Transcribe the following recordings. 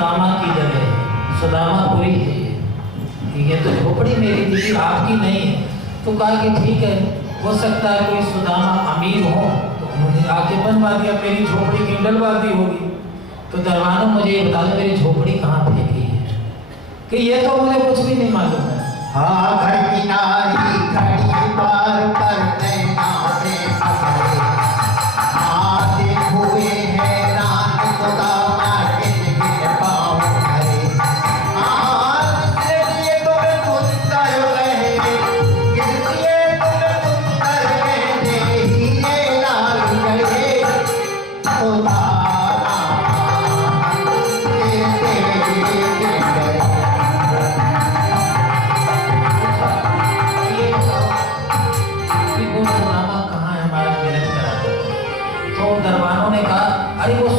सुदामा की जगह है, सुदामापुरी है ये तो झोपड़ी मेरी थी, आपकी नहीं है। तो कहा कि ठीक है, हो सकता है कोई सुदामा अमीर हो, तो उन्होंने आके बनवा दिया, मेरी झोपड़ी की डलवा दी होगी। तो दरबानों मुझे ये बता दो मेरी झोपड़ी कहाँ फेंकी है, कि ये तो मुझे कुछ भी नहीं मालूम है। हाँ घर की नारी खड़ी द्वार पर नैना से पकड़े, हाँ देखुए हैरान सुदामा गिन गिन पाँव धरे। हाँ किसलिए तुम्हें सुंदर रहे, किसलिए तुम्हें सुंदर रहे, हीरे लाल गए सुदामा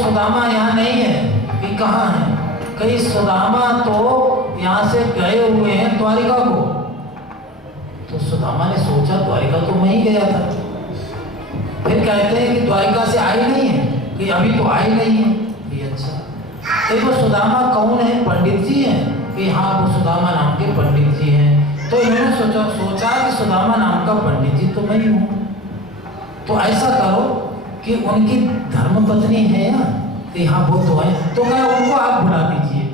सुदामा यहाँ नहीं है, कि कहाँ है? कई सुदामा तो यहाँ से गए हुए हैं द्वारिका को। तो सुदामा ने सोचा द्वारिका तो मैं ही गया था। फिर कहते हैं कि द्वारिका से आई नहीं है, कि अभी तो आई नहीं है। ये अच्छा, तो वो सुदामा कौन है? पंडित जी हैं, कि हाँ वो सुदामा नाम के पंडित जी हैं। तो इन्होंने सोचा कि सुदामा नाम का पंडित जी तो मैं ही हूँ। तो ऐसा करो कि उनकी धर्मपत्नी है या कि हाँ वो तो है, तो क्या उनको आप बुला दीजिए।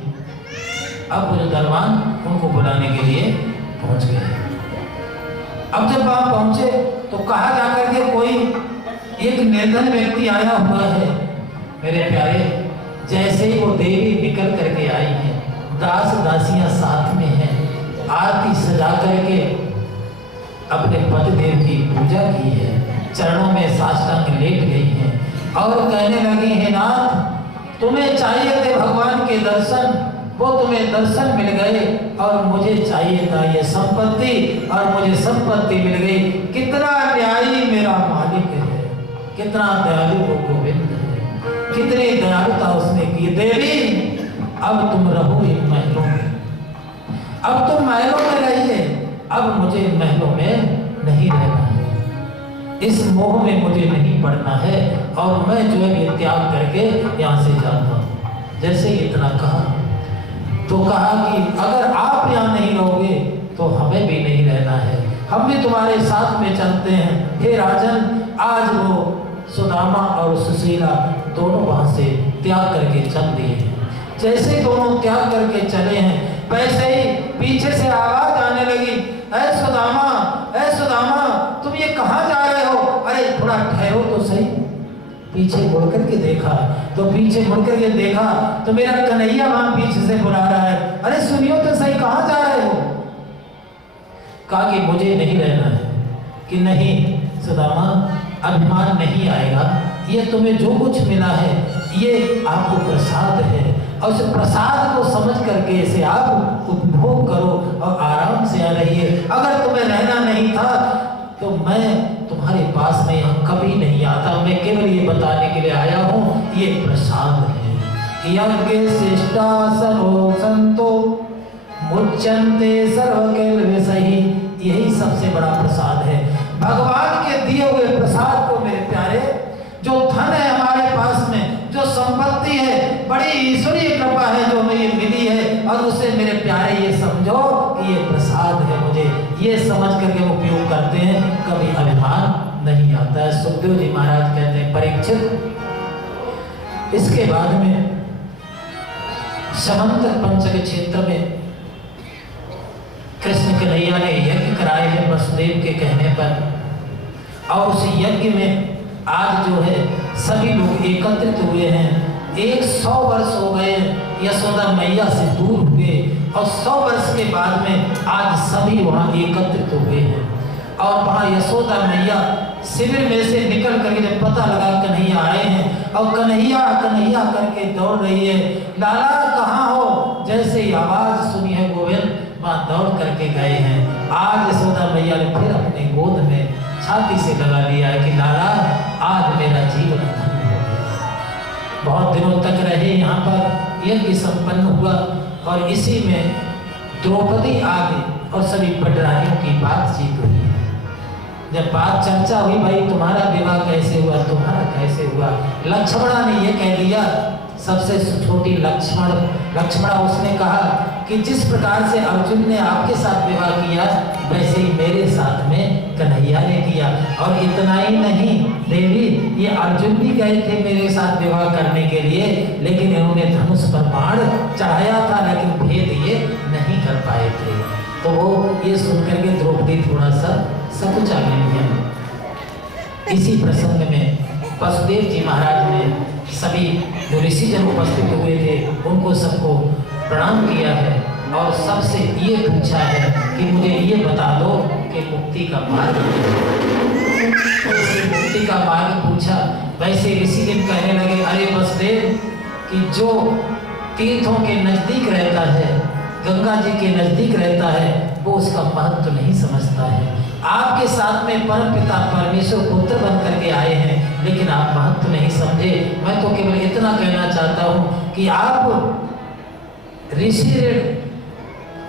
अब वो जो दरबान उनको बुलाने के लिए पहुंच गए। अब जब वहां पहुंचे तो कहा जाकर के कोई एक निर्धन व्यक्ति आया हुआ है। मेरे प्यारे, जैसे ही वो देवी निकल करके आई है, दास दासियां साथ में हैं, आरती सजा करके अपने पतिदेव की पूजा की है, चरणों में साष्टांग लेट गई हैं और कहने लगी है नाथ तुम्हें चाहिए थे भगवान के दर्शन, वो तुम्हें दर्शन मिल गए, और मुझे चाहिए था ये संपत्ति और मुझे संपत्ति मिल गई। कितना न्यायी मेरा मालिक है, कितना दयालु वो गोविंद है, कितनी दयालुता उसने की। देवी अब तुम रहो इन महलों में, अब तुम महलों में रहिए, अब मुझे महलों में नहीं रहना है, इस मोह में मुझे नहीं पड़ना है, और मैं जो है ये त्याग करके यहाँ से जाता हूँ। जैसे इतना कहा तो कहा कि अगर आप यहाँ नहीं रहोगे तो हमें भी नहीं रहना है, हम भी तुम्हारे साथ में चलते हैं। हे राजन, आज वो सुदामा और सुशीला दोनों वहाँ से त्याग करके चल दिए हैं। जैसे ही दोनों त्याग करके चले हैं, वैसे ही पीछे से आवाज आने लगी, ऐ सुदामा, ऐ सुदामा, तुम ये कहाँ जा रहे हो? अरे थोड़ा ठहरो तो सही। पीछे मुड़ करके देखा तो पीछे मुड़ करके देखा तो मेरा कन्हैया वहां पीछे से बुला रहा है, अरे सुनियो तो सही, कहाँ जा रहे हो? कहा कि मुझे नहीं रहना है। कि नहीं सुदामा, अभिमान नहीं आएगा, ये तुम्हें जो कुछ मिला है ये आपको प्रसाद है, और उस प्रसाद को समझ करके इसे आप उपभोग करो और आराम से आ रहिए। अगर तुम्हें रहना नहीं था तो मैं तुम्हारे पास में यहाँ कभी नहीं आता, मैं केवल ये बताने के लिए आया हूँ ये प्रसाद है। यज्ञ शिष्टा सर्व संतो मुच्यन्ते सर्व केल्व सही, यही सबसे बड़ा प्रसाद है। भगवान के दिए हुए प्रसाद को मेरे प्यारे, जो धन है हमारे पास में, जो संपत्ति है, बड़ी ईश्वरीय कृपा है जो हमें मिली है, और उससे मेरे प्यारे ये समझो कि ये प्रसाद है, मुझे ये समझ करके उपयोग करते हैं, कभी अभिमान नहीं आता है। सुखदेव जी महाराज कहते हैं परीक्षित, इसके बाद में समंत पंचक क्षेत्र में कृष्ण कन्हैया ने यज्ञ कराए हैं वसुदेव के कहने पर, और उस यज्ञ में आज जो है सभी लोग एकत्रित हुए हैं। 100 वर्ष हो गए यशोदा मैया से दूर हुए, और 100 वर्ष के बाद में आज सभी वहाँ एकत्रित हुए हैं। और वहाँ यशोदा मैया शिविर में से निकल करके जब पता लगा कन्हैया आए हैं, और कन्हैया कन्हैया करके दौड़ रही है, लाला कहाँ हो? जैसे ही आवाज सुनी है गोविंद, वहाँ दौड़ करके गए हैं। आज यशोदा मैया ने फिर अपने गोद में छाती से लगा लिया है कि लाला आज मेरा जीवन धन्य हो गया। बहुत दिनों तक रहे यहाँ पर, यज्ञ संपन्न हुआ, और इसी में द्रौपदी आ गई और सभी पटरानियों की बातचीत हुई है। जब बात चर्चा हुई, भाई तुम्हारा विवाह कैसे हुआ, तुम्हारा कैसे हुआ, लक्ष्मणा ने ये कह दिया, सबसे छोटी लक्ष्मणा उसने कहा कि जिस प्रकार से अर्जुन ने आपके साथ विवाह किया वैसे ही मेरे साथ में कन्हैया ने किया। और इतना ही नहीं देवी, ये अर्जुन भी गए थे मेरे साथ विवाह करने के लिए, लेकिन इन्होंने धनुष पर बाण चढ़ाया था लेकिन भेद ये नहीं कर पाए थे। तो वो ये सुनकर के द्रौपदी थोड़ा सा सकुचा गई है। इसी प्रसंग में वसुदेव जी महाराज ने सभी जो ऋषि जन उपस्थित हुए थे उनको सबको प्रणाम किया है और सबसे ये पूछा है कि मुझे ये बता दो कि मुक्ति का मार्ग, मुक्ति का मार्ग पूछा। वैसे ऋषि जन कहने लगे, अरे वसुदेव कि जो तीर्थों के नजदीक रहता है, गंगा जी के नजदीक रहता है, वो उसका महत्व नहीं समझता है। आपके साथ में परम पिता परमेश्वर पुत्र बन करके आए हैं, लेकिन आप महत्व नहीं समझे। मैं तो केवल इतना कहना चाहता हूँ कि आप ऋषि ऋण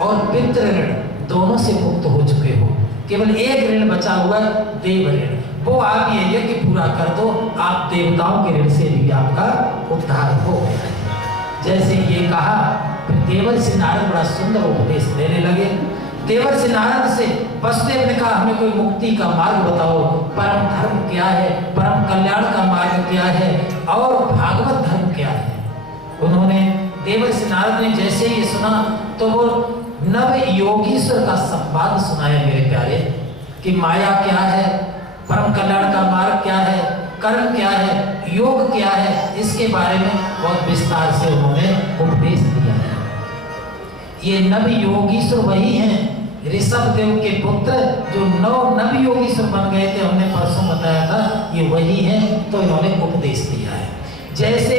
और पितृ ऋण दोनों से मुक्त हो चुके हो। केवल एक ऋण बचा हुआ देव ऋण, वो आप ये यज्ञ पूरा कर दो, आप देवताओं के ऋण से भी आपका उद्धार हो गया। जैसे ये कहा, फिर देवर्षि नारद बड़ा सुंदर उपदेश देने लगे। देवर्षि नारद से वसुदेव ने कहा, हमें कोई मुक्ति का मार्ग बताओ, परम धर्म क्या है, परम कल्याण का मार्ग क्या है और भागवत धर्म क्या है। उन्होंने देवर्षि नारद ने जैसे ही सुना तो वो नव योगीश्वर का संवाद सुनाया मेरे प्यारे, कि माया क्या है, परम कल्याण का मार्ग क्या है, कर्म क्या है, योग क्या है, इसके बारे में बहुत विस्तार से उन्होंने उपदेश दिया है। ये नव योगीश्वर वही हैं ऋषभ देव के पुत्र जो नव योगीश्वर बन गए थे, हमने परसों बताया था, ये वही हैं। तो इन्होंने उपदेश दिया है। जैसे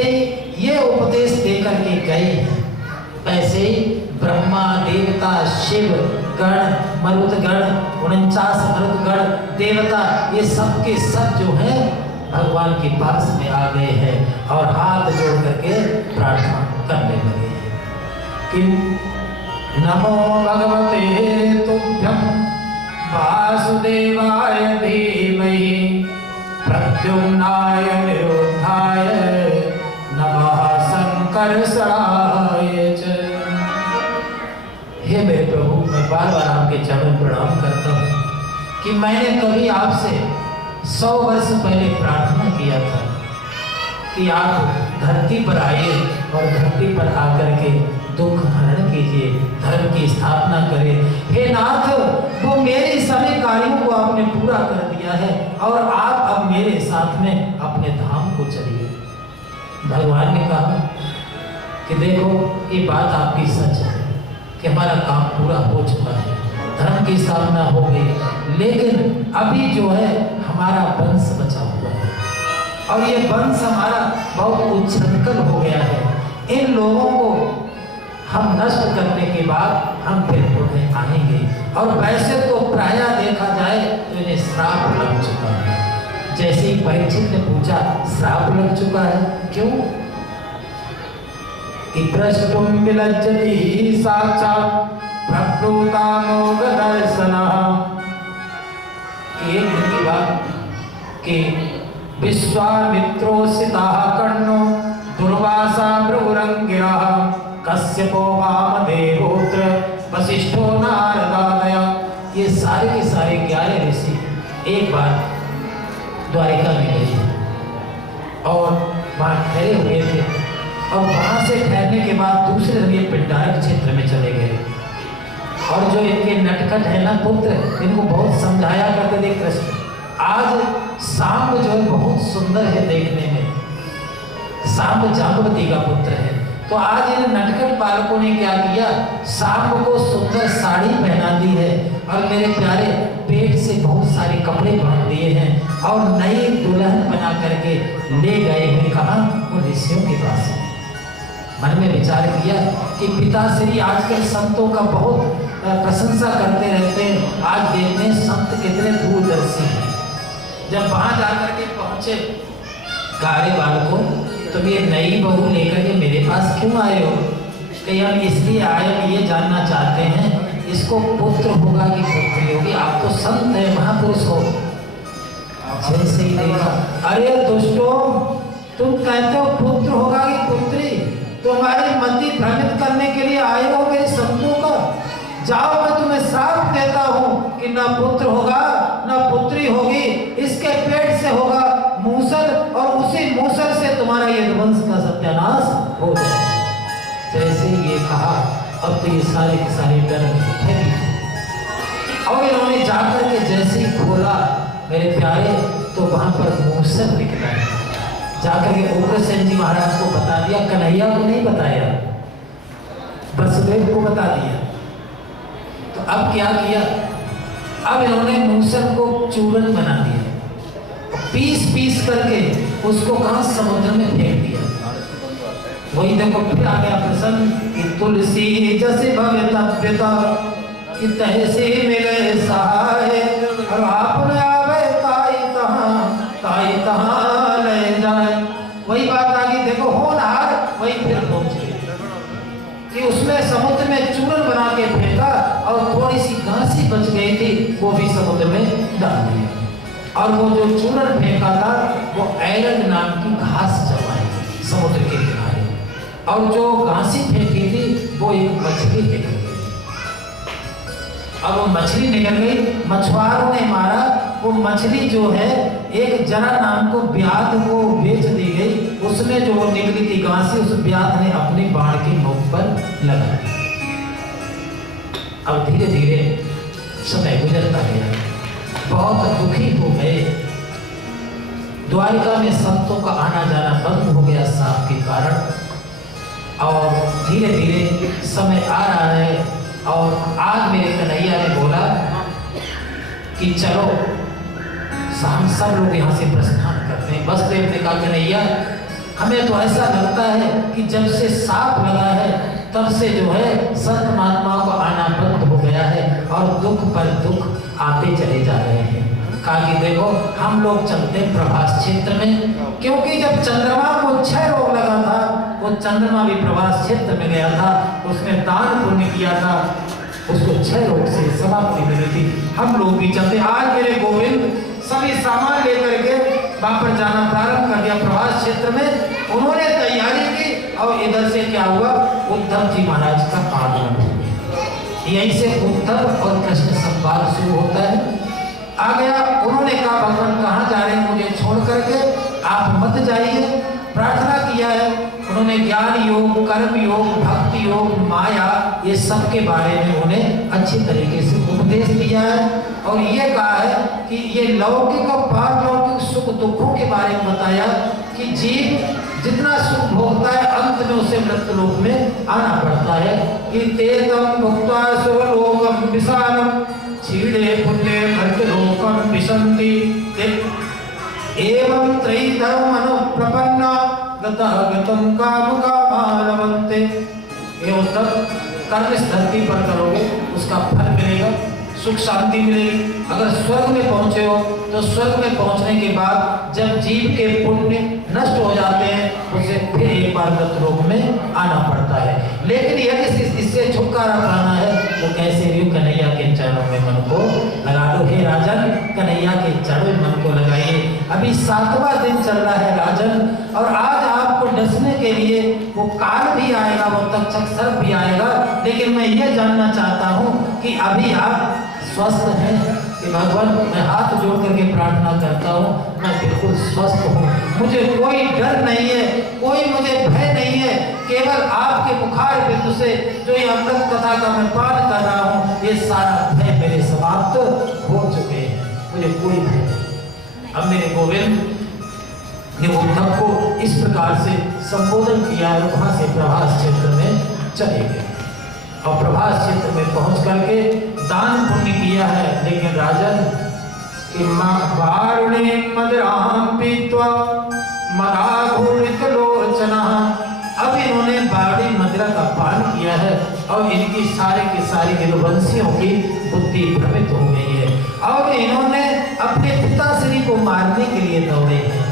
ये उपदेश देकर के गए वैसे ब्रह्मा देवता शिव गण मरुदगण 49 मरुदगण देवता ये सब के सब जो है भगवान के पास में आ गए हैं और हाथ जोड़ करके प्रार्थना करने लगे हैं कि नमो भगवते तुभ्यं वासुदेवाय धीमहि प्रद्युम्नाय निरुद्धाय नमः संकर्षणाय च। हे मेरे प्रभु, मैं बार बार आपके चरणों प्रणाम करता हूँ कि मैंने कभी आपसे 100 वर्ष पहले प्रार्थना किया था कि आप धरती पर आइए और धरती पर आकर के दुख हरण कीजिए, धर्म की स्थापना करें। हे नाथ, वो मेरे सभी कार्यों को आपने पूरा कर दिया है और आप अब मेरे साथ में अपने धाम को चलिए। भगवान ने कहा कि देखो ये बात आपकी सच है कि हमारा काम पूरा हो चुका है, धर्म की स्थापना हो गई, लेकिन अभी जो है हमारा वंश बचा हुआ है और ये वंश हमारा बहुत उच्छृंखल हो गया है। इन लोगों को हम नष्ट करने के बाद हम फिर पुनः आएंगे। और वैसे तो प्राय देखा जाए तो इन्हें श्राप लग चुका है। जैसे ही परीक्षित ने पूछा, श्राप लग चुका है, क्यों? कि प्रष्टुम विलज्जति साक्षात् प्रप्लुता मोग दर्शनः। एक दिन की बात कि विश्वामित्रोसिताः कर्णो दुर्वासा भृगुरंगिरः कश्यपो वामदेवोत्र वसिष्ठो नारदादय। ये सारे के सारे 11 ऋषि एक बार द्वारिका में गए और वहाँ ठहरे हुए थे और वहाँ से ठहरने के बाद दूसरे दिन ये पिंडारक क्षेत्र में चले गए। और जो इनके नटखट है ना पुत्र, इनको बहुत समझाया करते थे कृष्ण। आज सांब जो है बहुत सुंदर है देखने में, सांब जाम्बवती का पुत्र है। तो आज इन नटखट बालकों ने क्या किया, सांब को सुंदर साड़ी पहना दी है और मेरे प्यारे पेट से बहुत सारे कपड़े बांध दिए हैं और नई दुल्हन बना करके ले गए हैं। कहाँ? उन ऋषियों के पास। मन में विचार किया कि पिताश्री आजकल संतों का बहुत प्रशंसा करते रहते हैं, आज देखते हैं संत कितने दूरदर्शी हैं। जब वहां जाकर के पहुंचे, गारे बालकों तुम ये नई बहू लेकर के मेरे पास क्यों आए हो? कि हम इसलिए आए कि ये जानना चाहते हैं इसको पुत्र होगा कि पुत्री होगी। आप तो संत है, महापुरुष हो। जैसे ही देखा, अरे दुष्टों तुम कहते हो पुत्र होगा कि पुत्री? तुम्हारी मति भ्रमित करने के लिए आए हो मेरे शब्दों का। जाओ, मैं तुम्हें श्राप देता हूँ कि न पुत्र होगा न पुत्री होगी, इसके पेट से होगा मूसल, और उसी मूसल से तुम्हारा यदुवंश का सत्यानाश हो जाए। जैसे ये कहा, अब तो ये सारे के सारे डर गए और इन्होंने जाकर के जैसे ही खोला मेरे प्यारे, तो वहां पर मूसल निकला। जाकर के उग्रसेन जी महाराज को बता दिया, कन्हैया को नहीं बताया, वसुदेव को बता दिया। तो अब क्या किया, अब इन्होंने मूसल को चूरन बना दिया, पीस पीस करके उसको कहां समुद्र में फेंक दिया। वही देखो फिर आ गया प्रसंग कि तुलसी जैसे भविता कि तहसे मिले सहाय, और आपने आवे ताई तहां ले जाए। वही बात आ गई, देखो होनहार वही फिर पहुंच गए कि उसमें समुद्र में चूरन बना के फेंका, और थोड़ी सी घासी बच गई थी, वो भी समुद्र में डाल दिया। और वो जो चूरन फेंका था वो ऐरन नाम की घास जमाई समुद्र के किनारे, और जो घासी फेंकी थी वो एक मछली निकल गई। अब वो मछली निकल गई, मछुआरों ने मारा, वो मछली जो है एक जरा नाम को ब्याध को बेच दी गई। उसने जो निकली थी घासी, उस ब्याध ने अपने बाण के मुख पर लगा। अब धीरे धीरे समय गुजरता गया, बहुत दुखी हो गए। द्वारिका में संतों का आना जाना बंद हो गया साप के कारण, और धीरे धीरे समय आ रहा है। और आज मेरे कन्हैया ने बोला कि चलो हम सब लोग यहाँ से प्रस्थान करते हैं। वसुदेव ने कहा कन्हैया, हमें तो ऐसा लगता है कि जब से सांप लगा है तब से जो है संत महात्माओं को आना बंद हो गया है, और दुख पर दुख आते चले जा रहे हैं। कहा कि देखो हम लोग चलते प्रभास क्षेत्र में, क्योंकि जब चंद्रमा को क्षय रोग लगा था, वो चंद्रमा भी प्रभास क्षेत्र में गया था, उसने दान पुण्य किया था, उसको क्षय रोग से समाप्ति मिली थी। हम लोग भी चलते। आज मेरे गोविंद सभी सामान लेकर के वहां पर जाना प्रारंभ कर दिया प्रभास क्षेत्र में। उन्होंने तैयारी की, और इधर से क्या हुआ, उद्धव जी महाराज का आगमन हो गया। यहीं से उद्धव और कृष्ण संवाद शुरू होता है। आ गया, उन्होंने कहा भगवान कहाँ जा रहे हैं, मुझे छोड़ करके आप मत जाइए। प्रार्थना किया है उन्होंने, ज्ञान योग, कर्म योग, भक्ति योग, माया, ये सब के बारे में उन्हें अच्छी तरीके से उपदेश दिया है। और ये कहा है कि ये लौकिक और पारलौकिक सुख दुखों के बारे में बताया कि जीव जितना सुख भोगता है अंत में उसे मृत्यु लोक में आना पड़ता है। कि तेतम भुक्त्वा सुरलोकम विशालम क्षीणे पुण्ये मर्त्यलोकम विशन्ति एवं त्रयीधर्म अनुप्रपन्ना गतः गतं काम कामालवन्ते। एवं तब कर्म इस धरती पर करोगे उसका फल मिलेगा, सुख शांति मिलेगी। अगर स्वर्ग में पहुंचे हो तो स्वर्ग में पहुंचने के बाद जब जीव के पुण्य नष्ट हो जाते हैं उसे फिर एक बार मृत्यु लोक में आना पड़ता है। लेकिन यदि इससे छुटकारा पाना है तो कैसे भी कन्हैया के चरणों में मन को लगा दो। हे राजन, कन्हैया के चरणों में मन को लगाइए। अभी 7वां दिन चल रहा है राजन, और आज आपको डसने के लिए वो काल भी आएगा, वो तक्षक सर्प भी आएगा। लेकिन मैं ये जानना चाहता हूँ कि अभी आप स्वस्थ हैं कि भगवान? मैं हाथ जोड़ करके प्रार्थना करता हूँ, मैं बिल्कुल स्वस्थ हूँ, मुझे कोई डर नहीं है, कोई मुझे भय नहीं है। केवल आपके बुखार बिंदु से जो ये अमृत कथा का मैं पाठ कर रहा हूँ, ये सारा भय मेरे समाप्त हो चुके हैं, मुझे कोई भय नहीं। अब मेरे गोविंद ने उद्धव को इस प्रकार से संबोधन किया और वहां से प्रभास क्षेत्र में चले गए। और प्रभास क्षेत्र में पहुंच करके दान पुण्य किया है। लेकिन राजन कि वारुणे मदराम पीत्वा मदाघूरित लोचना, अब इन्होंने बावड़ी मदिरा का पान किया है और इनकी सारी की सारी यदुवंशियों की बुद्धि भ्रमित हो गई है। और इन्होंने अपने पिताश्री को मारने के लिए दौड़े हैं,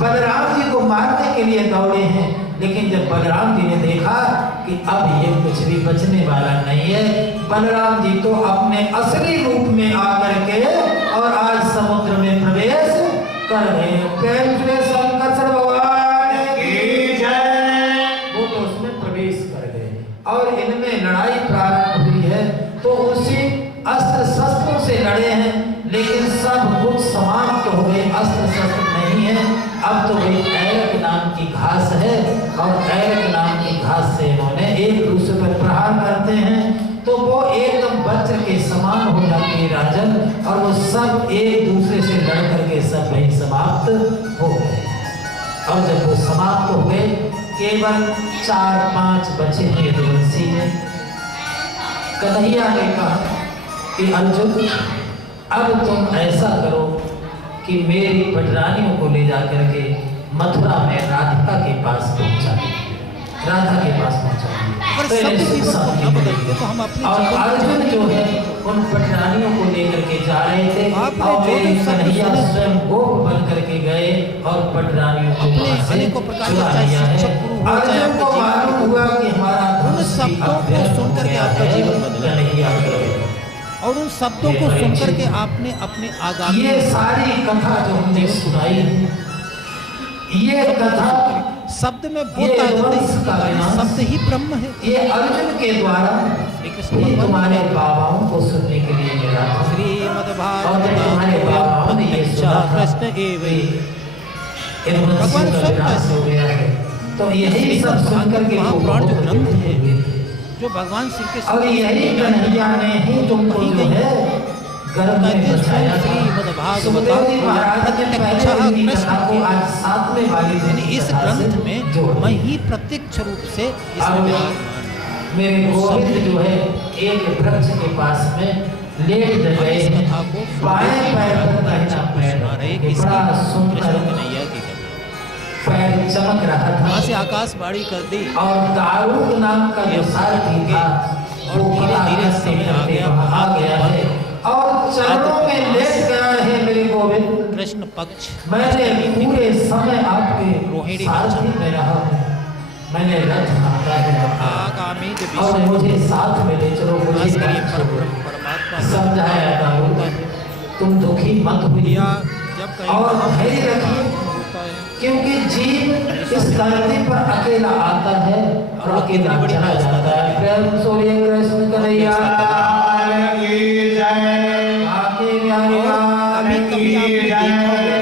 बलराम जी को मारने के लिए दौड़े हैं। लेकिन जब बलराम जी ने देखा कि अब ये कुछ भी बचने वाला नहीं है, बलराम जी तो अपने असली रूप में आकर के और आज समुद्र में प्रवेश कर गए। शंकर भगवान समाप्त हो गए, अस्त्र शस्त्र नहीं है। अब तो भाई ऐरक नाम की घास है और ऐरक नाम की घास से इन्होंने एक दूसरे पर प्रहार करते हैं तो वो एकदम वज्र के समान हो जाती है राजन, और वो सब एक दूसरे से लड़ करके सब वही समाप्त हो गए। और जब वो समाप्त हो गए, केवल 4-5 बचे हैं यदुवंशी में। कन्हैया ने कहा कि अर्जुन अब तुम ऐसा करो कि मेरी पटरानियों को ले जा करके मथुरा में राधिका के पास पहुंचा दो, राधा के पास पहुंचा दो। तो हम अपने और अर्जुन जो है उन पटरानियों को लेकर के जा रहे थे और मेरे कन्हैया स्वयं गोप बन करके गए और पटरानियों को वहां से चुरा लिया है। अर्जुन को मालूम हुआ कि हमारा उन शब्दों को सुनकर के आपका जीवन बदला और उन शब्दों को सुनकर के आपने अपने आगामी ये सारी कथा जो हमने सुनाई, ये कथा शब्द में वो ताकत है, शब्द ही ब्रह्म है। ये अर्जुन के द्वारा ही तुम्हारे बाबाओं को सुनने के लिए मिला था। श्रीमद्भागवत तुम्हारे बाबाओं ने ये सुना था, कृष्ण एवं भगवान का विनाश हो गया है, तो यही सब सुनकर के महापुराण जो ग्रंथ है जो भगवान श्री के और यही कन्हैया ने ही तुमको जो है गर्भ में बचाया था। सुखदेव जी महाराज ने पहले ही कथा को आज 7वें वाली दिन इस ग्रंथ में मैं ही प्रत्यक्ष रूप से इसमें विराजमान। मेरे गोविंद जो है एक वृक्ष के पास में लेट गए हैं, बाएं पैर पर दाहिना पैर, बड़ा सुंदर कन्हैया की पैर चमक रहा था। वहाँ से आकाशवाणी कर दी और दारूद नाम का जो सारथी था वो धीरे धीरे समय आ गया है और चरणों में लेट गया है मेरे गोविंद। कृष्ण पक्ष मैंने पूरे समय आपके रोहिणी सारथी में रहा हूँ, मैंने रथ हांका है आगामी और मुझे साथ में ले चलो, मुझे परमात्मा समझाया दारूद, तुम दुखी मत हुई जब और धैर्य रखिए, क्योंकि जीव इस धरती पर अकेला आता है और अकेला चला जाता है। प्रेम सूर्य कृष्ण कन्हैया की जय, आके प्यारे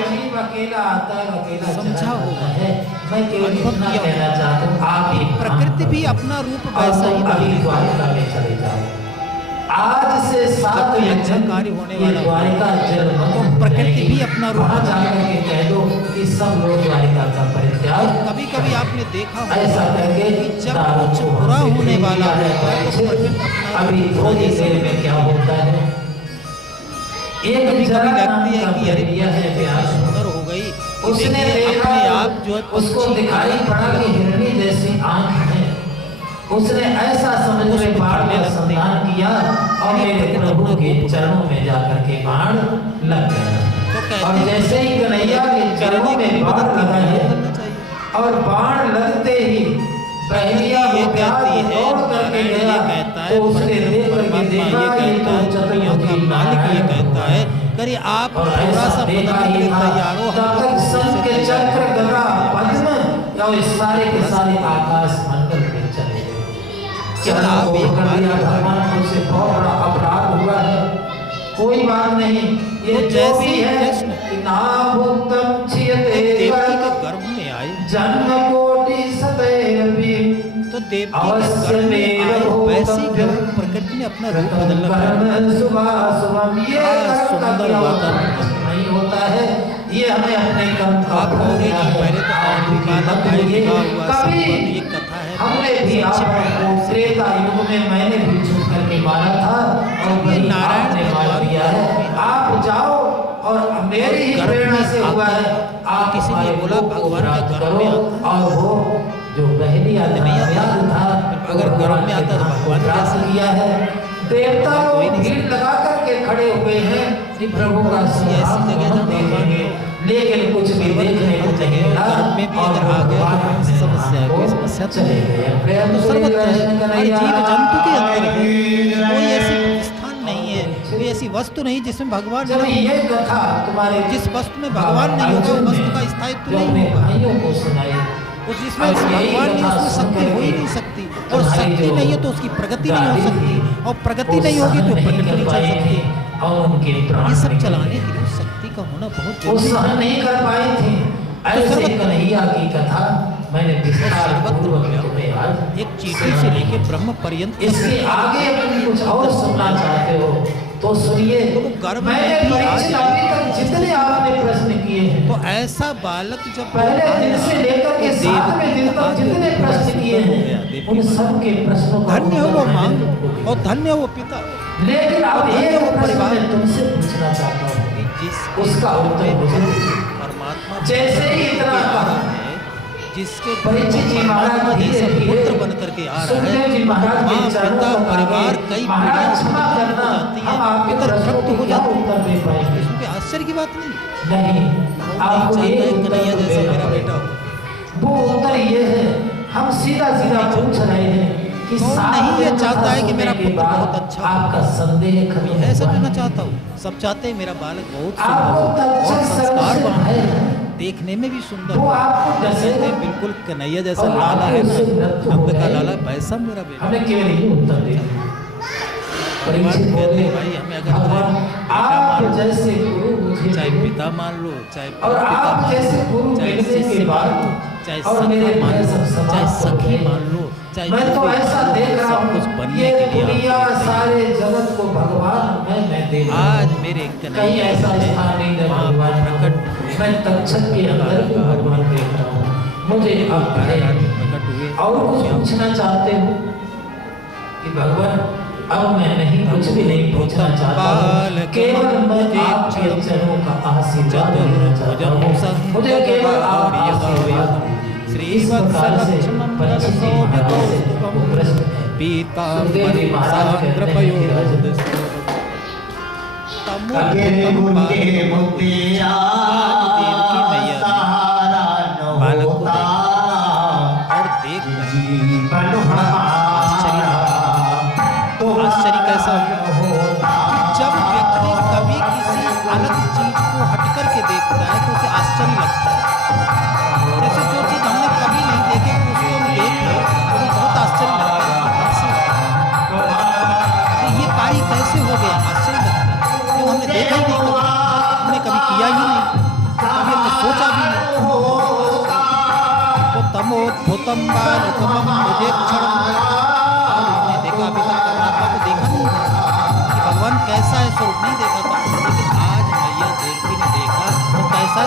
जीव अकेला आता है, अकेला चला जाता है। मैं केवल इतना कहना चाहता हूँ, आप ही प्रकृति भी अपना रूप वैसा ही अभी द्वारिका में चले जाओ। आज से 7 कार्य होने वाला द्वारिका जल प्रकृति भी अपना रूप जाकर के कह दो कि सब लोग द्वारिका का परित्याग। कभी कभी आपने देखा ऐसा करके जब कुछ बुरा होने वाला है अभी थोड़ी देर में क्या होता है, एक जरा लगती है कि अरे है प्यास सुंदर हो गई, उसने देखा अपने आप जो है उसको दिखाई पड़ा कि हिरणी जैसी आंख है, उसने ऐसा समझ में बाण में संधान किया और मेरे प्रभु के चरणों में जाकर के बाण लग गया। और जैसे ही कन्हैया के चरणों में बाण लगा है और बाण लगते ही बहनिया वो कहती है करके गया, तो उसने देख करके देखा ये तो चतुर्मुखी मालिक ये कहता है करिए आप थोड़ा सा बदलने के लिए तैयार हो। तब तक सन के चक्र गदा पद्म और सारे के सारे आकाश मंडल में चले गए। आप भगवान को से बहुत बड़ा अपराध हुआ है, कोई बात नहीं, ये जो भी है कि ना भूतम छियते गर्भ में आए जन्म कोटि सदैव तो देव के गर्भ में आए, वैसी प्रकृति ने अपना रूप बदलना। सुबह सुबह ये सुंदर वातावरण नहीं होता है, ये हमें अपने कर्म का आप कहोगे कि पहले तो कभी हमने भी आपको त्रेता युग में मैंने भी छुप करके मारा था और वही नारायण ने मार दिया है। आप जाओ और मेरी ही प्रेरणा से हुआ है, आप किसी ने बोला भगवान का गर्भ में और वो जो बहली आदमी था अगर गर्भ में आता तो भगवान कैसे किया है। देवता लोग भीड़ लगा करके खड़े हुए हैं कि प्रभु का ऐसी जगह देखेंगे, लेकिन कुछ भी देखने को नहीं मिला में भी अगर आ गया तो समस्या कोई समस्या चले गए। तो सर्वत्र हर जीव जंतु के अंदर है, कोई ऐसी स्थान नहीं है, कोई ऐसी वस्तु नहीं जिसमें भगवान जब ये कथा तुम्हारे जिस वस्तु में भगवान नहीं होगा उस वस्तु का स्थायित्व नहीं होगा। भाइयों को सुनाई उस जिसमें भगवान नहीं उसमें शक्ति हो ही नहीं सकती, और शक्ति नहीं है तो उसकी प्रगति नहीं हो सकती, और प्रगति नहीं होगी तो प्रगति नहीं चल सकती। और उनके ये सब चलाने के लिए शक्ति का होना बहुत वो जरूरी सहन नहीं कर पाई थी। ऐसे कन्हैया की कथा मैंने विस्तार पूर्वक तुम्हें आज एक चीटी से लेके ब्रह्म पर्यंत इसके आगे तुम कुछ और सुनना चाहते हो तो सुनिए। मैंने परीक्षित अभी तक जितने आपने प्रश्न किए हैं, तो ऐसा बालक जब पहले दिन से लेकर के 7वें दिन तक जितने प्रश्न किए हैं, उन सब के प्रश्नों का धन्य हो वो उत्तर माँ मैंने तुमको दिया। और धन्य हो वो पिता, लेकिन अब धन्य एक हो प्रश्न परिवार। मैं तुमसे पूछना चाहता हूँ, कि जिसके उसका उत्तर मुझे दो। परमात्मा जैसे ही इतना कहा, जिसके परीक्षित जी महाराज धीरे धीरे पुत्र बन करके आ रहा है, सुखदेव जी महाराज माँ के चरणों पिता पर परिवार आगे, कई महाराज पीढ़ियां क्षमा हो करना, जाती हम है, आपके पितर प्रश्नों तृप्त को हो क्या जाते उत्तर दे पाएंगे? इसमें कोई आश्चर्य की बात नहीं। नहीं, आपको चाहता है एक उत्तर कन्हैया तो जैसा देना मेरा पड़ेगा। बेटा हो। वो उत्तर ये है, हम सीधा सीधा पूछ रहे हैं कि कौन सात नहीं ये दिन चाहता है कि सुनने मेरा के पुत्र बाद बहुत अच्छा हो। आपका संदेह खत्म मैं ऐसा हुआ तो है। ना चाहता हूँ, सब चाहते हैं मेरा बालक बहुत सुंदर आपको हो, तब बहुत तक संस्कार सबसे वान हो, है। देखने में भी सुंदर वो हो, आपको जैसे डसेगा बिल्कुल कन्हैया जैसा और लाला है आपके उससे ना, मृत्यु हो नंद का गई। लाला वैसा मेरा बेटा। हमें केवल यही उत्तर दे परीक्षित बोले, भाई हमें अगर भगवान आप जैसे गुरु मुझे चाहे मिले, पिता मान लो, चाहे और पिता आप मान जैसे लो, गुरु चाहे मिलने शिष्य के बाद मान लो, चाहे और मेरे सखा मान भय लो, सब चाहे समाप्त हो सखी गए। मान लो, चाहे मैं जो तो भी ऐसा मान लो, देख रहा सब कुछ हूँ, बनने ये के लिए दुनिया आप सारे जगत को भगवान मैं देख रहा हूँ। आज मेरे कहीं कन्हैया ऐसा ने स्थान नहीं है वहाँ भगवान प्रकट प्रकट, मैं तक्षक के अंदर भी भगवान देख रहा हूँ। मुझे अब भय है। प्रकट हुए और कुछ पूछना चाहते हो कि भगवान अब मैं नहीं कुछ भी नहीं पूछना चाहता हूँ, केवल मैं आपके चरणों का आशीर्वाद लेना चाहता हूँ। मुझे केवल आप आशीर्वाद दें। इस प्रकार से परीक्षित जी महाराज से वो प्रश्न है। सुखदेव जी महाराज कहते हैं कि राजन, अकेले मुझे मुक्तिया सहारा न बालक को होता, और देख जीवन हमारा तो आश्चर्य कैसा होगा जब व्यक्ति कभी किसी अलग चीज को हट करके देखता है तो उसे आश्चर्य लगता है। जैसे जो चीज हमने कभी नहीं देखी उसको हम देख ले तो हमें बहुत आश्चर्य लगता है। कैसे? ये कार्य कैसे हो गया, आश्चर्य लगता है क्यों हमने देखा ही नहीं, हमने कभी किया ही नहीं, कभी हमने सोचा भी नहीं। तो तमोद्भुतम बालकमं मुझे क्षण देखा, अभी तक परमात्मा को देखा नहीं कि भगवान कैसा है, स्वरूप नहीं देखा था, लेकिन आज मैया देखी ने देखा वो कैसा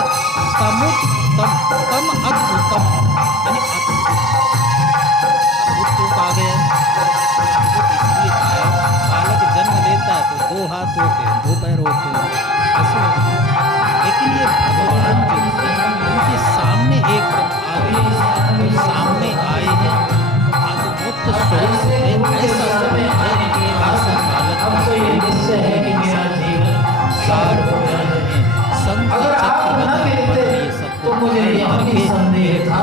तमोत्तम तम अद्भुतम यानी अद्भुत आ गया। अद्भुत इसलिए आया, बालक जन्म लेता है तो 2 हाथ होते हैं, 2 पैर होते हैं, ऐसे होते हैं। लेकिन ये भगवान जो उनके सामने एकदम आगे सामने आए हैं, अद्भुत स्वरूप है, ऐसा समय है कि ऐसा बालक अब तो ये निश्चय है कि मेरा जीवन सार हो गया है। संत अगर आप न मिलते तो मुझे यह भी संदेह था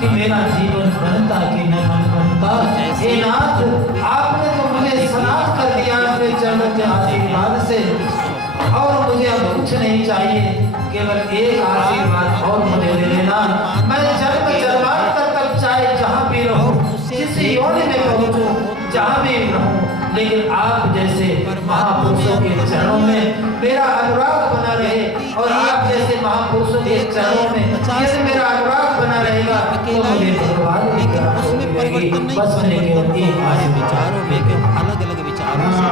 कि मेरा जीवन बनता कि न बनता। हे नाथ, आपने तो मुझे सनाथ कर दिया अपने चरणों के आशीर्वाद से, और मुझे अब कुछ नहीं चाहिए, केवल एक आशीर्वाद और मुझे दे देना। मैं जन्म जन्मांतर तक चाहे जहाँ भी रहूं, जिस योनि में पहुंचूं, जहाँ भी रहूं, लेकिन आप जैसे महापुरुषों के चरणों में मेरा अनुराग बना रहे, और आप जैसे महापुरुषों के चरणों में यदि मेरा अनुराग बना रहेगा तो मुझे भगवान की लेकिन प्राप्ति उसमें हो परिवर्तन जाएगी। नहीं, बस मैंने केवल एक हमारे आशीर्वाद विचारों में कि हम अलग अलग विचारों से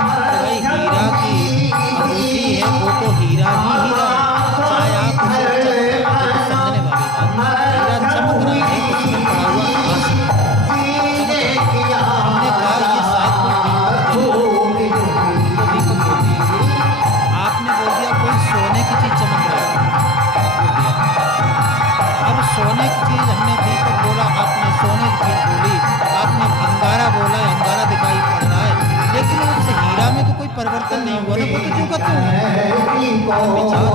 भाई हीरा की अंगूठी है वो तो हीरा ही हीरा है, चाहे आप उसे समझने वाली बात, हीरा चमक रहा है उसमें पड़ा हुआ आंसू चमक रहा है। हमने कहा ये शायद कोई दीपक होती है, आपने बोल दिया कोई सोने की चीज चमक रहा है। अब सोने की चीज हमने दीपक बोला, आपने सोने की चीज बोली, आपने अंगारा बोला, अंगारा दिखाई पड़ रहा है, लेकिन उस हीरा में तो कोई परिवर्तन नहीं हुआ ना, वो तो जो का विचार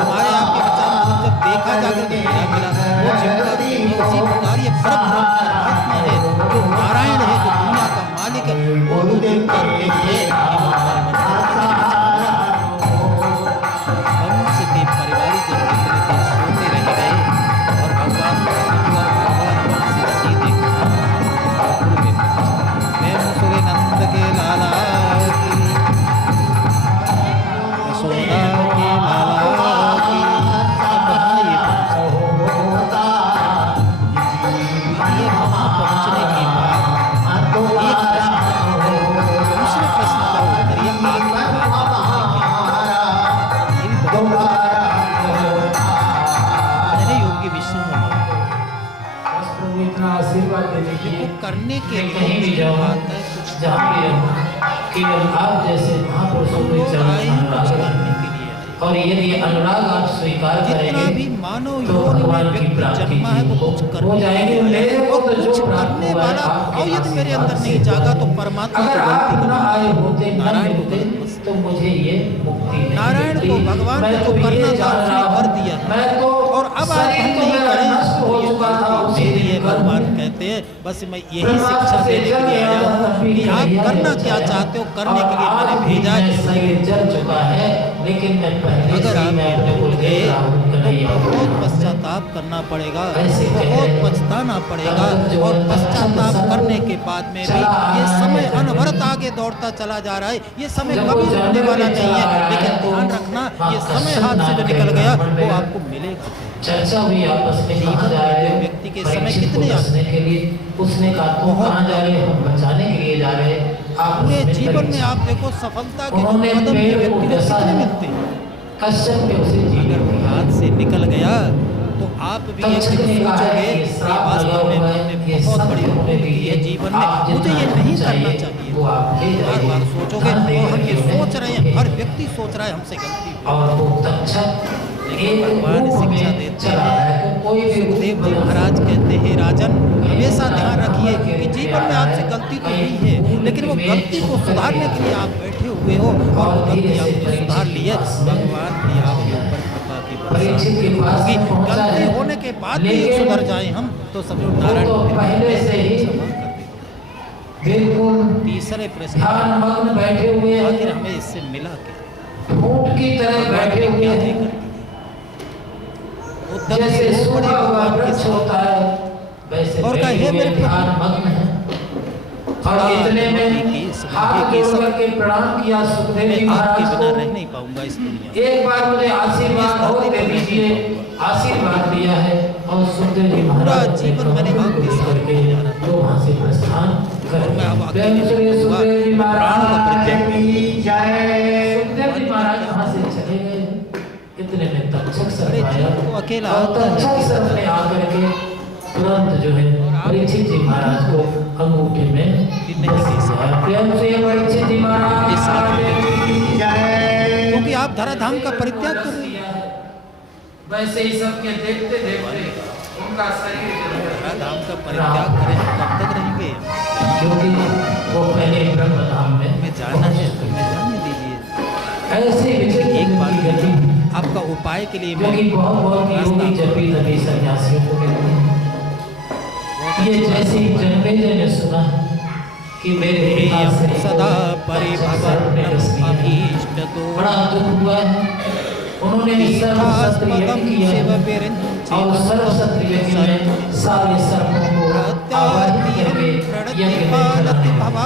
हमारे आपके विचार मतलब जब देखा जाकर के हीरा मिला वो जिनका उसी प्रकार ये परब्रह्म परमात्मा है जो नारायण है, जो दुनिया का मालिक है, वो तो जिनका है वंश के परिवारी जो जितने थे सोते रह गए और भगवान भगवान वंश सीधे मैं मुसुरे नंद पहुंचने के बाद एक प्रश्न दूसरे प्रश्न का उत्तर ये आगे की बात है, ये भी बहुत मेरे योग्य विषय में बस प्रभु इतना आशीर्वाद दे दीजिए देखो करने के कि कहीं भी जाओ बात है कुछ जहाँ भी रहूं केवल आप जैसे महापुरुषों के लोग चरण आए हैं अनुराग कुछ हैं। करने के लिए आए और यदि अनुराग आप स्वीकार जितना भी करेंगे मानव तो योनि में भगवान की व्यक्ति प्राप्ति जन्मा है वो कुछ हो करने जाएगी। के लिए मेरे को और तो जो कुछ प्राप्त करने हुआ है वाला आपके और यदि मेरे अंदर आशीर्वाद नहीं से जागा तो हुआ। परमात्मा अगर को आप गलती न करनी आए होते न नारायण को मिलते गलती तो मुझे ये मुक्ति नहीं नारायण मिलती। को भगवान मैं ने तो जो ये करना था जान उसने रहा कर हूं, दिया था। मैं तो और अब आप शरीर हम तो नहीं मेरा करें नष्ट हो तो ये चुका था गलती उसी मेरी दिन है। कर भगवान दूं। कहते हैं बस मैं यही ब्रह्मा शिक्षा से देने के जल लिए आया गया, हूँ तभी कि आप कन्हैया करना ने क्या बचाया। चाहते हो करने के लिए और मैंने आज भी भेजा है। मैं शरीर जल चुका है लेकिन मैं पहले अगर से आप मैं अपने को भूल देख गए रहा हूं तो कन्हैया को। बहुत पश्चाताप करना पड़ेगा, ऐसे बहुत कहे, पछताना पड़ेगा जो और है पश्चाताप अच्छा करने के बाद में भी चला आ ये रहा समय है। अनवरत आगे दौड़ता चला जा रहा है। ये समय जब कभी वो रुकने जानवर वाला भी नहीं चला है, आ रहा लेकिन है तो ध्यान रखना ये वहाँ समय कश्यप हाथ से जो नाम निकल के गया ब्राह्मण वो में आपको मिलेगा। चर्चा हुई आपस में जीवन कहाँ जा में रहे हो व्यक्ति के समय परीक्षित को कितने दसने के लिए उसने कहा तुम बहुत कहाँ जा रहे हो हम बचाने के लिए जा रहे हैं आप पूरे उसमें जीवन में परीक्षित। आप देखो सफलता के जो उन्होंने कदम पेड़ ये को व्यक्ति को डसा कितने है। मिलते हैं। कश्यप ने उसे जीवन अगर दिया। हाथ से निकल गया तो आप भी एक तक्षक दिन ने कहा है सोचोगे कि कि श्राप वास्तव लगा में हुआ है, मैंने ये बहुत बड़ी सत्य होने भूल की है दीजिए। जीवन में, आप मुझे ये जितना नहीं चाहिए, करना चाहिए। वो आप ले बार जाइए। बार सोचोगे ध्यान और हम ये देकर सोच रहे हैं, उन्हें हर व्यक्ति सोच रहा है हमसे गलती हुई। और वो तक्षक एक भगवान रूप शिक्षा में देते चला हैं। है कि कोई भी सुखदेव जी बदल महाराज सकता है। कहते हैं राजन हमेशा ध्यान रखिए कि जीवन में आपसे गलती तो हुई है लेकिन वो गलती को सुधारने के लिए आप बैठे हुए हो और गलती आपने सुधार ली है। भगवान की आपके ऊपर कृपा की परीक्षित के पास होगी। में पहुंचा गलती है। होने के बाद भी लेकिन सुधर जाए हम तो समझो नारायण तो कृपा पहले से ही क्षमा कर देते। बिल्कुल तीसरे प्रश्न ध्यान मग्न बैठे हुए आखिर हैं हमें इससे मिला क्या? ऊंट की तरह बैठे हुए क्या हैं देकर दिया? उद्धव जी जैसे रो पड़े सूखा हुआ भगवान के वृक्ष साथ। होता है वैसे और कहा, बैठे हे हुए मेरे ध्यान मग्न है और इतने में हाथ जोड़ करके प्रणाम किया सुखदेव मैं जी आपके महाराज बिना को रह नहीं पाऊंगा इस दुनिया में। एक बार मुझे आशीर्वाद और दे दीजिए आशीर्वाद दिया है और सुखदेव जी महाराज ने जीवन मैंने आपके साथ करके गुजारा। तो वहां से प्रस्थान कर मैं अब दिया। अकेले प्रेम से रहूंगा, सुखदेव जी मैं प्राण का महाराज परित्याग की जय सुखदेव जी महाराज वहां से चले गए इतने में तक्षक सर अरे आया जीव को अकेला और आता है। तक्षक सर ने आकर के तुरंत जो है परीक्षित जी महाराज को अंगूठे में दसाया। प्रेम से परीक्षित जी महाराज की जय क्योंकि आप धराधाम का परित्याग कर रहे हैं। वैसे ही सबके देखते देखते उनका शरीर जो है धराधाम का परित्याग करें हम कब तक रहेंगे? क्योंकि वो पहले ब्रह्म धाम में हमें जाना है तो हमें जाने दीजिए। ऐसे विचित्र एक बात की गति आपका उपाय के लिए जो कि बहुत योगी जपी तभी सन्यासियों को मिलती है। ये जैसे ही जन्मेजय ने सुना कि मेरे पिता से सदा परिभव परिभवनम अभीष्ट दो बड़ा दुख हुआ है। उन्होंने सर्वशस्त्र यज्ञ किया और सर्वशस्त्र यज्ञ में सारे सर्पों को आवाहित करके यज्ञ में चढ़ाया।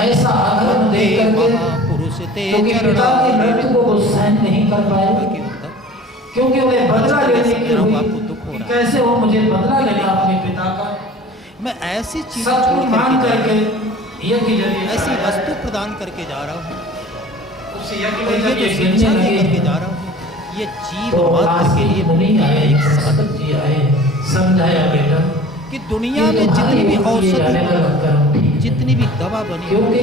ऐसा आग्रह दे करके पुरुष ते क्योंकि पिता की मृत्यु को वो सहन नहीं कर पाए क्योंकि उन्हें बदला लेने की हुई आपको दुख हो कि रहा है। कैसे वो मुझे बदला लेना अपने पिता का मैं ऐसी चीज सब छोड़ कुछ मान करके करके यज्ञ जरिए ऐसी वस्तु प्रदान करके जा रहा हूँ उस यज्ञ और में ये जब जो ये शिक्षा गिरने दे करके लगे जा रहा हूँ ये जीव तो मात्र के लिए मुनि आए एक साधन संत जी आए समझाया बेटा कि दुनिया में जितनी भी औषधि जितनी भी दवा बनी क्योंकि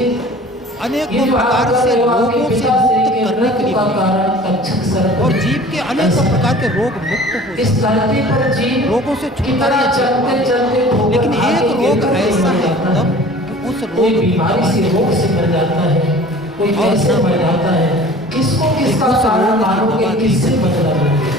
अनेकों ये जो प्रकार आपका से जो आपके रोगों से पिता मुक्त के करने के लिए मृत्यु का बनी। कारण तक्षक सर्प और जीव के अनेकों प्रकार के रोग मुक्त हो इस धरती पर जीव रोगों से कितना चलते चलते लेकिन एक रोग ऐसा है तब कि उस कोई रोग की बीमारी दवा से नहीं। रोग से मर जाता है कोई कैसे मर जाता है किसको किसका उस कारण रोग की मानोगे दवा किससे बदला लोगे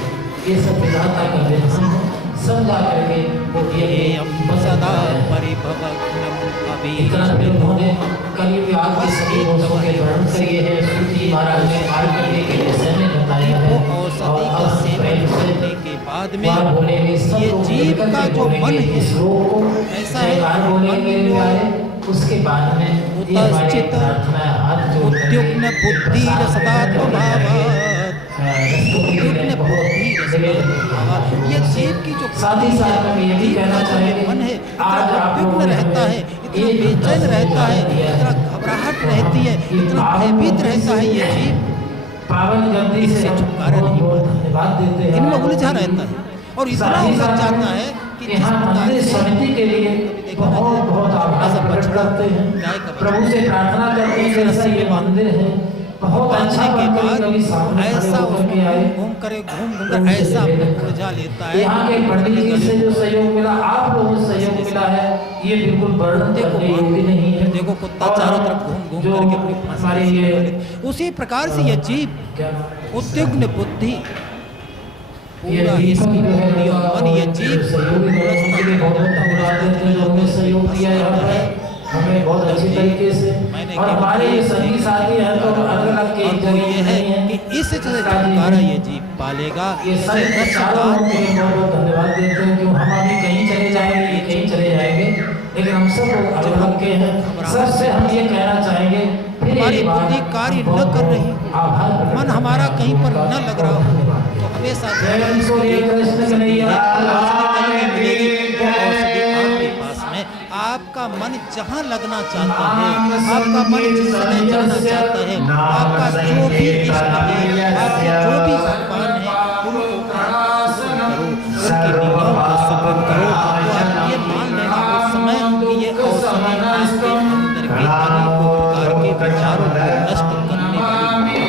ये सब विधाता का विधान है समझा करके वो हे ये हम सदा परिभवग्नम इतना भी उन्होंने करीब आग के सभी दोषों के वर्णन करिए हैं सूत जी महाराज ने आग करने के विषय में बताया वो है औषधि का सेवन करने के बाद में वहाँ बोलेंगे सब ये लोग जीव मिलकर का के जो मन बोलेंगे है इस रोग को ऐसा है जयकार बोलेंगे मन आए उसके बाद में ये हमारी उतश्चित प्रार्थना है, हाथ जोड़ करके उद्युग्न बुद्धि प्रसाद रसदात्म ग्रहण भावात् रस्तों की उद्युग्न तरह बहुत बुद्धि निवेदन रसदात्म भावात् ये जीव की जो साथ ही साथ में ये भी जीव कहना का जो चाहेंगे मन है बेचैन रहता है, इतना घबराहट रहती है, इतना भयभीत रहता है ये जीव, पावन गद्दी से इससे छुटकारा नहीं पाता, धन्यवाद देते हैं। इनमें उलझा रहता है और इतना उलझ जाता है कि जिस यहाँ प्रकार मंदिर से समिति के लिए बहुत बहुत आभार प्रकट करते हैं, प्रभु से प्रार्थना करते हैं जैसा ये मंदिर है बहुत अच्छा के बनकर बाद कभी सामने खड़े ऐसा होकर के आए। घूम कर ऐसा उलझा लेता है। यहाँ के पंडित जी से जो सहयोग मिला, आप लोगों से सहयोग मिला है, ये बिल्कुल वर्णन करने योग्य नहीं है। देखो कुत्ता चारों तरफ घूम करके अपनी हमारे फांसी ये उसी प्रकार से ये जीव उद्विग्न बुद्धि पूरा इसकी बुद्धि और मन ये जीव सहयोग दिया है हमें बहुत अच्छी तरीके से। और हमारे ये सभी साथी हैं तो अलग अलग के और ये है कि इस छुटकारा ये जीव पालेगा। ये सारे चारों के बहुत धन्यवाद देते हैं कि हम अभी कहीं चले जाएंगे, ये कहीं चले जाएंगे, लेकिन हम सब अलग अलग के हैं। सबसे हम ये कहना चाहेंगे हमारी बुद्धि कार्य न कर रही, मन हमारा कहीं पर न लग रहा हो तो हमेशा आपका मन जहाँ लगना चाहता है, आपका मन जिस जगह जाना चाहता है, आपका जो भी इष्ट है, आपके जो भी भगवान है उनको करो, उनकी लीलाओं को सुगम करो। तो आप ये मान लेना उस समय कि ये औषधि आपके अंदर के अनेकों प्रकार के विचारों को नष्ट करने वाली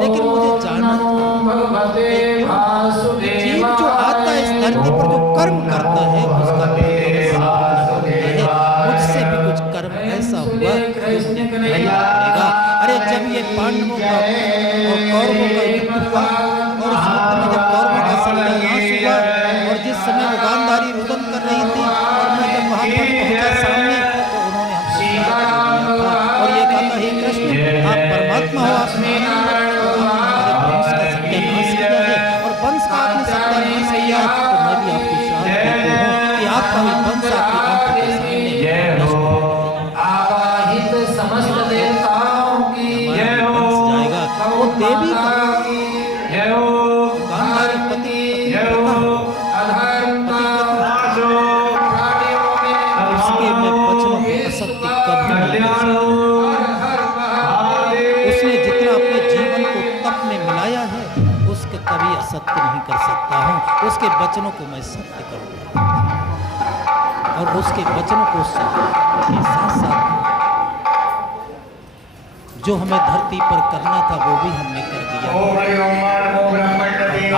लेकिन मुझे जानना जीव जो आता है इस धरती पर जो कर्म करता है उसका मुझसे भी कुछ कर्म ऐसा हुआ अरे जब ये पांडवों का और कौरवों का युद्ध हुआ और उस युद्ध में जब कौरवों का सत्यानाश हुआ और जिस समय वो गांधारी रुदन कर रही थी और मैं जब वहां पर पहुंचा सामने तो उन्होंने हमको श्राप दे दिया था और ये कहा था हे कृष्ण आप परमात्मा हो, आपने हमारे वंश का सत्यानाश किया है और वंश का आपने सत्यानाश किया है तो मैं भी आपको श्राप देता हूँ कि आपका भी वंश आपकी आंखों के सामने नष्ट हो आवाहित समस्त देवताओं की वंश जाएगा। वो देवी गांधारी पति उसके में बचनों की असत्य कभी नहीं कर सकता। उसने जितना अपने जीवन को तप में मिलाया है उसके कभी असत्य नहीं कर सकता हूँ। उसके वचनों को मैं सत्य करूँगा और उसके वचनों को सत्य के साथ साथ जो हमें धरती पर करना था वो भी हमने कर दिया।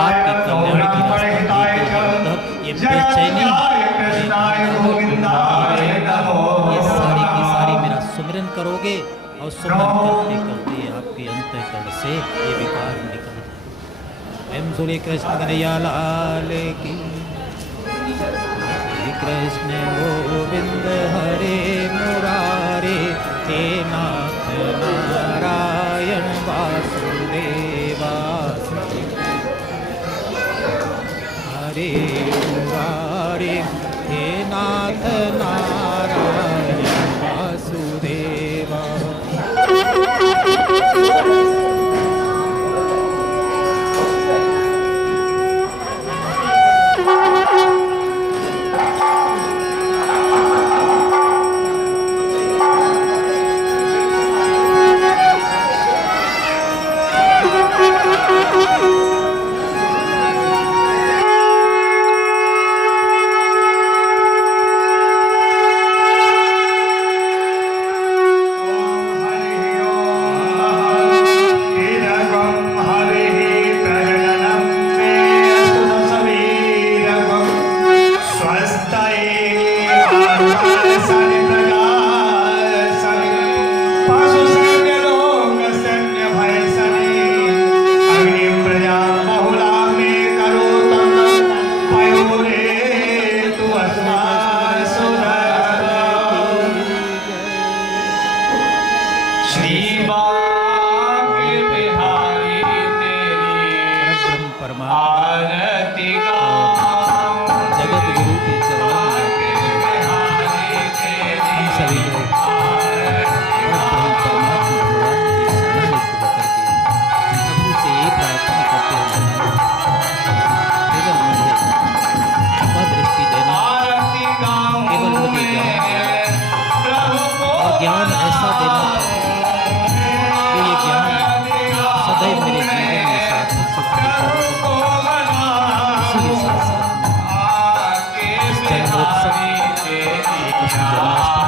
आपके कल्याण की रास्ता ये बेचैनी ये सारी की सारी मेरा सुमिरन करोगे और सुमिरन करते करते आपके अंतःकरण से ये विकार निकल जाए। एम सूर्य कृष्ण कन्हैया लाल की कृष्ण गोविंद हरे मुरारे हे नाथ नारायण वासुदेवा हरे मुरारे हे नाथ नारायण वासुदेवा। कृष्ण जन्माष्टमी